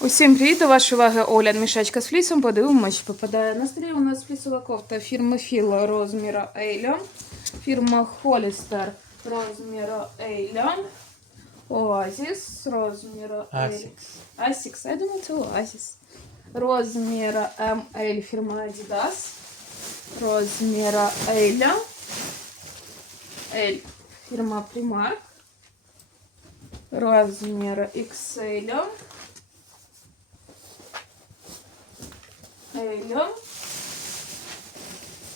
Усім привіт, до вашої уваги огляд мішечка з флісом. Подивимось, що попадає на стрій. У нас флісова кофта фірми Філа розміру Ейлон. Фірма Холістер розміру Ейлон. Оазіс розміру Asics. Асікс. Я думаю, це Оазіс. Розміру ML фірма Adidas. Розміру Ейлон. L фірма Primark. Розміру XL. Еля.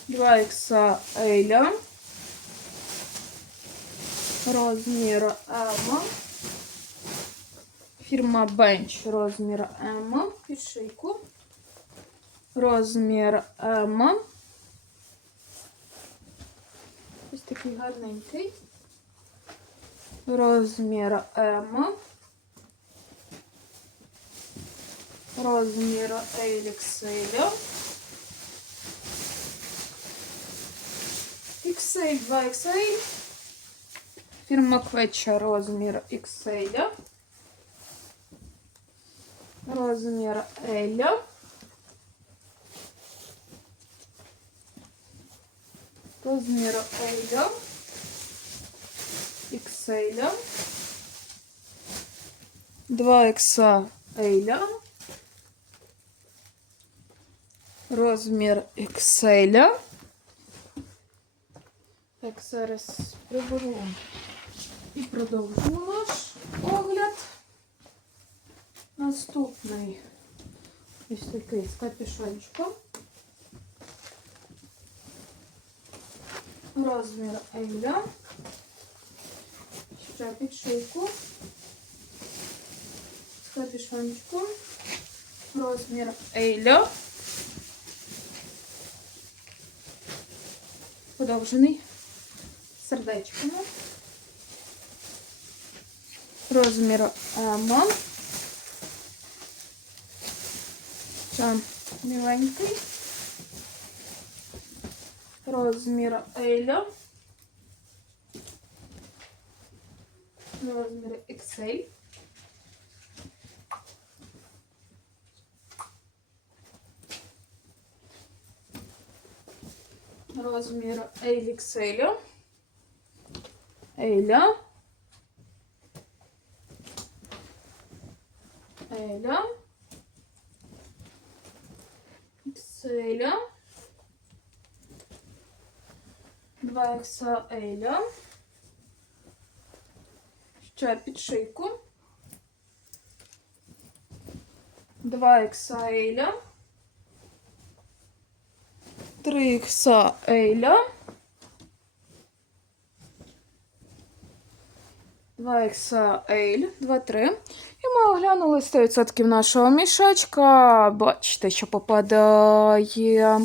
2 ікса Еля. Розмір М. Фірма Bench розмір М. Під шийку. Розмір М. Ось такий гарненький. Розмір М. Розмір XL. XL 2XL. Фірма Квеча розмір XL. Розмір L. Розмір L. XL. 2XL. Розмір XL. Так, зараз приберу і продовжимо наш огляд. Наступний ось такий з капюшончиком. Розмір L. Ще під шийку. З капюшончиком. Розмір L. Подовжений сердечками. Розмір М. Ще міленький. Розмір L. Розмір XL. Розмір XL. Еля. Еля. Ікселя. Два ікса Еля. Ще під шийку. Два ікса Еля. Три ікса Ейля. 2 XL, 2-3. І ми оглянули 100% нашого мішечка. Бачите, що попадає.